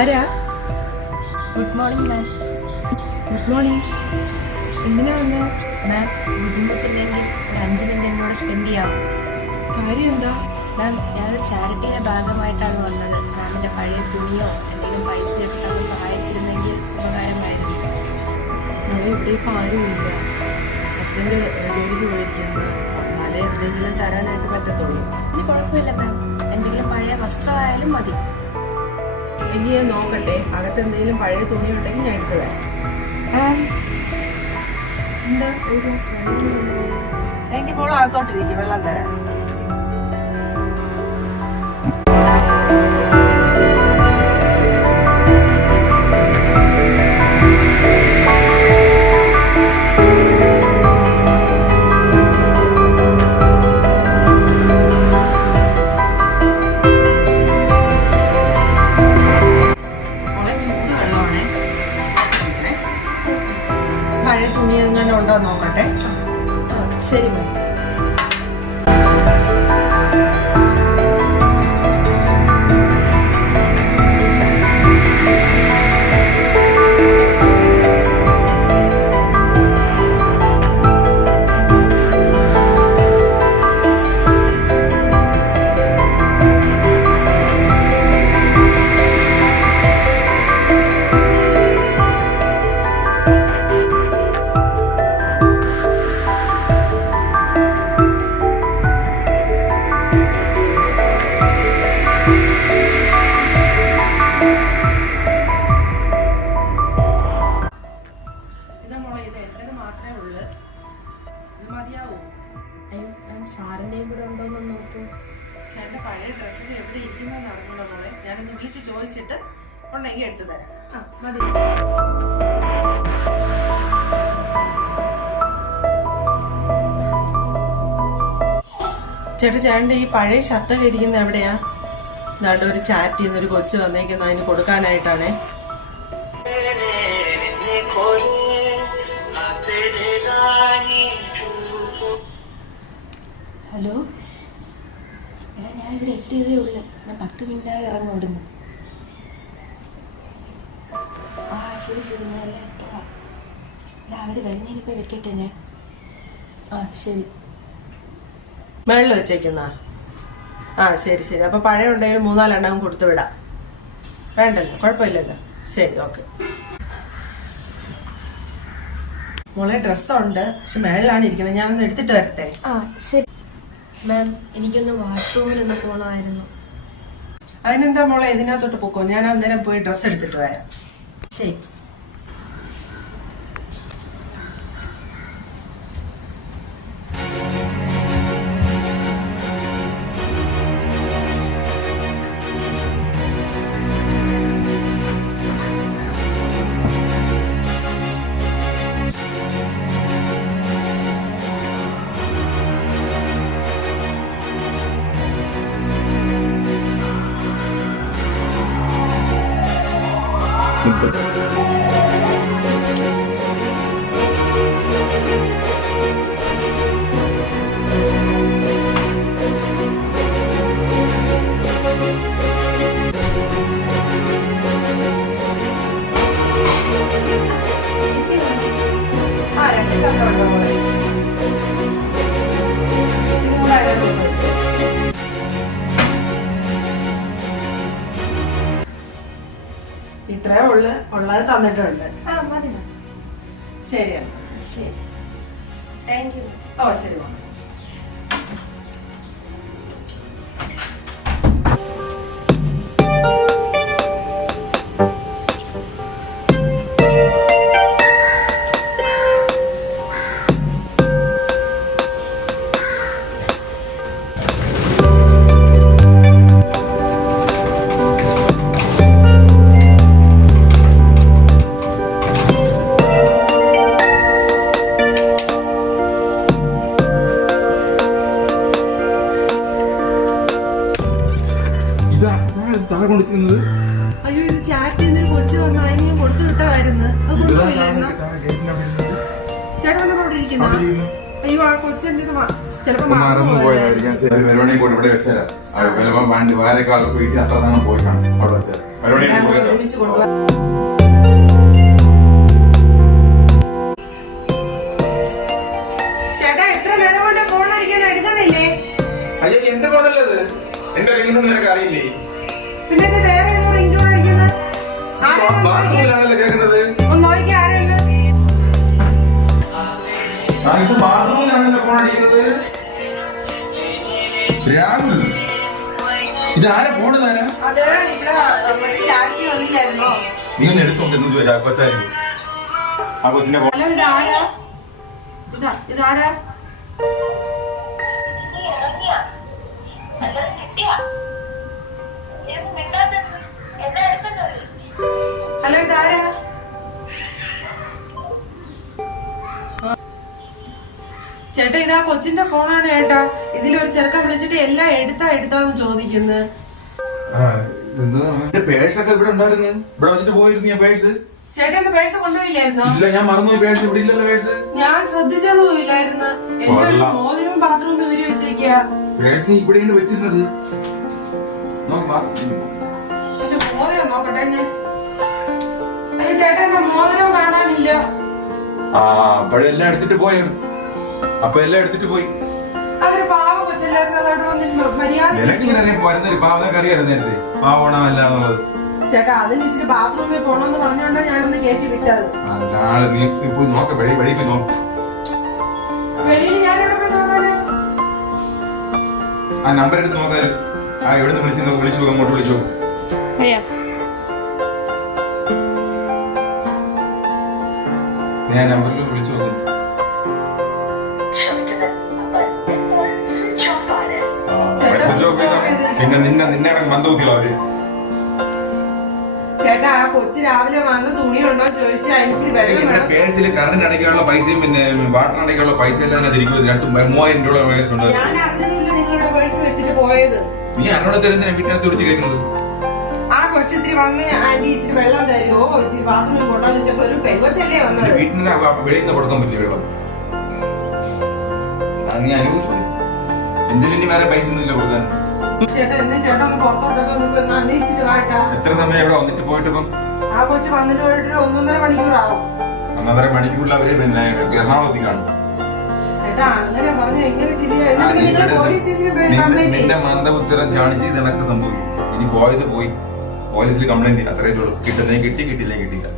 ആരാ? Good morning ma'am. Good morning. എന്തിനാ വന്നത്? മാം, ബുദ്ധിമുട്ടില്ലെങ്കിൽ ഒരു 5 മിനിറ്റ് എന്നോട് സ്പെൻഡ് ചെയ്യാം. കാര്യം എന്താ? മാം, ഞാനൊരു ചാരിറ്റിയുടെ ഭാഗമായിട്ടാണ് വന്നത്. മാമിൻ്റെ പഴയ തുണിയോ എന്തെങ്കിലും പൈസ എടുത്താണ് സഹായിച്ചിരുന്നെങ്കിൽ ഉപകാരമായിരുന്നു. മോളെ, ഇവിടെ ഇപ്പം ആരുമില്ല. ഹസ്ബൻഡ് ജോലിക്ക് പോയിരിക്കുന്നത്. നാളെ എന്തെങ്കിലും തരാനായിട്ട് പറ്റത്തുള്ളൂ. ഇനി കുഴപ്പമില്ല മാം, എന്തെങ്കിലും പഴയ വസ്ത്രമായാലും മതി. ഇനി ഞാൻ നോക്കട്ടെ, അകത്ത് എന്തെങ്കിലും പഴയ തുണി ഉണ്ടെങ്കിൽ ഞാൻ എടുത്ത് തരാം. എന്താ? എങ്കിൽ മോൾ അകത്തോട്ടിരിക്കും, വെള്ളം തരാം. പഴയ തുണി എങ്ങനെ ഉണ്ടോ നോക്കട്ടെ. ശരി മാം. സാറിൻ്റെയും കൂടെ ഉണ്ടോന്ന് നോക്കൂ. എന്റെ പഴയ ഡ്രസ്സൊക്കെ എവിടെ ഇരിക്കുന്നെന്ന് അറിഞ്ഞൂടാ മോളെ. ഞാനൊന്ന് വിളിച്ച് ചോദിച്ചിട്ട് ഉണ്ടെങ്കിൽ എടുത്തു തരാം. മതി. ചേട്ടൻ്റെ ഈ പഴയ ഷർട്ടൊക്കെ ഇരിക്കുന്ന എവിടെയാ? എന്നാണ്ട് ഒരു ചാറ്റ് ചെയ്യുന്നൊരു കൊച്ചു വന്നേക്കുന്ന അതിന് കൊടുക്കാനായിട്ടാണേ. ഹലോ എടാ, ഞാൻ ഇവിടെ എത്തിയതേ ഉള്ളു. ഞാൻ 10 മിനിറ്റായി ഇറങ്ങും ഇവിടുന്ന്. ശരി ശരി, ഞാൻ എല്ലാം എടുത്തോളാം. എടാ, അവര് വരുന്നതിന് പോയി വെക്കട്ടെ ഞാൻ. ശരി. മേളിൽ വെച്ചേക്കുന്ന? ശരി ശരി. അപ്പൊ പഴയ ഉണ്ടെങ്കിൽ 3-4 എണ്ണം കൊടുത്തു വിടാം. വേണ്ടല്ലോ, കുഴപ്പമില്ലല്ലോ. ശരി, ഓക്കെ. മോളെ, ഡ്രസ്സുണ്ട്, പക്ഷെ മേളിലാണ് ഇരിക്കുന്നത്. ഞാനൊന്ന് എടുത്തിട്ട് വരട്ടെ. ശരി മാം, എനിക്കൊന്ന് വാഷ്റൂമിലൊന്ന് പോകണമായിരുന്നു. അതിനെന്താ മോളെ, ഇതിനകത്തോട്ട് പോക്കോ. ഞാൻ അന്നേരം പോയി ഡ്രസ്സ് എടുത്തിട്ട് വരാം. ശരി. ഇത്രേ ഉള്ളത് തന്നിട്ടുണ്ട്. ശരി. ശരി, താങ്ക് യു. ശരി. അയ്യോ, ഇത് ചാറ്റ് ചെയ്യുന്നൊരു കൊച്ചു വന്ന അതിന് ഞാൻ കൊടുത്തു വിട്ടതായിരുന്നു. അത് കൊണ്ടുപോയില്ലായിരുന്നു. ചേട്ടൻ വന്നപ്പോ അവിടെ ഇരിക്കുന്ന? അയ്യോ, ആ കൊച്ചെന്റെ ചിലപ്പോ മറന്നു പോയതായിരിക്കാം. പരിപാടി കൂടെ ഇവിടെ വെച്ചാൽ വേറെ കാലൊക്കെ വീട്ടിൽ അത്ര പോയി കാണും അവിടെ വെച്ചാൽ എല്ലാം കൂടെ ഒരുമിച്ച് കൊണ്ടുപോകാം. ചേട്ടാ എത്ര നേരം കൊണ്ട് ഫോൺ അടിക്കാൻ എടുക്കുന്നില്ലേ? അയ്യോ എന്റെ ഫോണല്ലത്, എന്റെ റിംഗിനോട് നിനക്ക് അറിയില്ലേ? പിന്നെ ഇത് വേറെ ഏതോ റിംഗ് അടിക്കുന്നത്? ബാത്റൂമിലാണല്ലോ കേൾക്കുന്നത്. ഒന്ന് നോക്കി ആരെന്ന്? ഞാനിപ്പോ ബാത്റൂമിലാണല്ലോ ഫോൺ അടിക്കുന്നത്. രാഹുൽ, ഇതാരെ ഫോണ് താരാ? അത് ഇവിടെ ചാറ്റി വന്നില്ലായിരുന്നോ? ഇങ്ങനെ എടുത്തോണ്ട് കൊച്ചായി ആ കൊച്ചിന്റെ ഫോൺ. ഹലോ, ഇതാരാ? ഇതാരാ? ഹലോ, ഇതാരാ? ചേട്ടാ ഇതാ കൊച്ചിന്റെ ഫോണാണ് ചേട്ടാ. ഇതിലൊരു ചെറുക്കൻ വിളിച്ചിട്ട് എല്ലാം എടുത്താന്ന് ചോദിക്കുന്നത്. പേഴ്സൊക്കെ ഇവിടെ ഉണ്ടായിരുന്നു, ഇവിടെ വെച്ചിട്ട് പോയിരുന്നു ഞാൻ പേഴ്സ്. ചേട്ടാ എന്റെ പേഴ്സ് കൊണ്ടുപോയില്ലായിരുന്നോ? ഇല്ല, ഞാൻ മറന്നുപോയി പേഴ്സ്. ഇവിടെ ഇല്ലല്ലോ പേഴ്സ്. ഞാൻ ശ്രദ്ധിച്ചത് പോയില്ലായിരുന്നു. എന്റെ മോതിരവും ബാത്റൂമിൽ ഇവര് വെച്ചേക്കാ. പേഴ്സ് ഇവിടെയാണ് വെച്ചിരുന്നത്. എന്റെ മോതിരം നോക്കട്ടെ ഞാൻ. അയ്യോ ചേട്ടാ എന്റെ മോതിരം കാണാനില്ല. ആ അപ്പോഴെല്ലാം എടുത്തിട്ട് പോയ അപ്പൊ എല്ലാം എടുത്തിട്ട് പോയി. അതൊരു പാവ കൊച്ചല്ലായിരുന്നു. അതോട് വന്നിട്ട് മര്യാദ. നിനക്കിങ്ങനെ വരുന്നൊരു പാവനൊക്കെ അറിയായിരുന്നു നേരത്തെ പാവണമല്ല എന്നുള്ളത്. ചേട്ടാ അതിന് ഇച്ചിരി ബാത്റൂമിൽ പോണെന്ന് പറഞ്ഞോണ്ടാ ഞാനൊന്ന് കയറ്റി വിട്ടത്. നാളെ നീ പോയി നോക്ക, വെളിയിൽ പോയി നോക്ക. വെളിയിൽ ഞാനിവിടെ പോയി നോക്കാനോ? ആ നമ്പർ എടുത്ത് നോക്കാൻ. ആ എവിടുന്ന് വിളിച്ചു നോക്ക്, അങ്ങോട്ട് വിളിച്ചു. ഞാൻ നമ്പറിൽ വിളിച്ചു നോക്കുന്നു. പിന്നെ നിന്നെ ബന്ധുത്തിലോ അവര്? ചേട്ടാ ആ കൊച്ചു രാവിലെ വന്ന് തുണിയുണ്ടോ ചോദിച്ചാൽ അതിനിച്ചിരി വെള്ളം വേണം. പേഴ്സിൽ കറണ്ട് അടയ്ക്കാനുള്ള പൈസയും പിന്നെ വാട്ടർ അടയ്ക്കാനുള്ള പൈസ എല്ലാം തിരിക്കും. 3000 രൂപ പേഴ്സ് ഉണ്ട്. ഞാൻ അറിഞ്ഞില്ല നിങ്ങളുടെ പേഴ്സ് വെച്ചിട്ട് പോയത്. നീ എന്നോട് തരുന്നതിനെ വീട്ടിനകത്ത് വിളിച്ച് കയറ്റുന്നത്. ആ കൊച്ചിത്തിരി വന്ന് ആന്റി ഇച്ചിരി വെള്ളം തരുമോ, ഇച്ചിരി ബാത്റൂമിൽ കൊണ്ടാന്ന് വെച്ചപ്പോ ഒരു പെങ്കൊച്ചല്ലേ വന്നത്. വീട്ടിൽ നിന്ന് വെളിയിൽ നിന്ന് കൊടുക്കാൻ പറ്റില്ല വെള്ളം. നീ അനുഭവിച്ചു. എന്തിനും ഇനി വേറെ പൈസ ഒന്നുമില്ല കൊടുക്കാൻ. ചേട്ടാ എന്നാ ചേട്ടാ ഒന്ന് പുറത്തോട്ടൊക്കെ ഒന്ന് അന്വേഷിച്ചിട്ട് വാട്ടാ. എത്ര സമയം ഇവിടെ വന്നിട്ട് പോയിട്ട് ഇപ്പം? ആ കൊച്ചു വന്നിട്ട് പോയിട്ട് 1.5 മണിക്കൂറാവും. 1.5 മണിക്കൂറിൽ അവര് പിന്നെ എറണാകുളത്തിൽ കാണും. ചേട്ടാ അങ്ങനെ പറഞ്ഞ എങ്ങനെ ശരിയായി? പോലീസ് സ്റ്റേഷനിൽ പോയി കംപ്ലൈന്റ്. നിന്റെ മന്ദബുദ്ധരം ചാണിച്ച് ഇത് കണക്ക് സംഭവിക്കും. ഇനി പോയത് പോയി പോലീസിൽ കംപ്ലൈന്റ്, അത്രയും കിട്ടുന്നേ കിട്ടി, കിട്ടിയില്ലേ കിട്ടിയില്ല.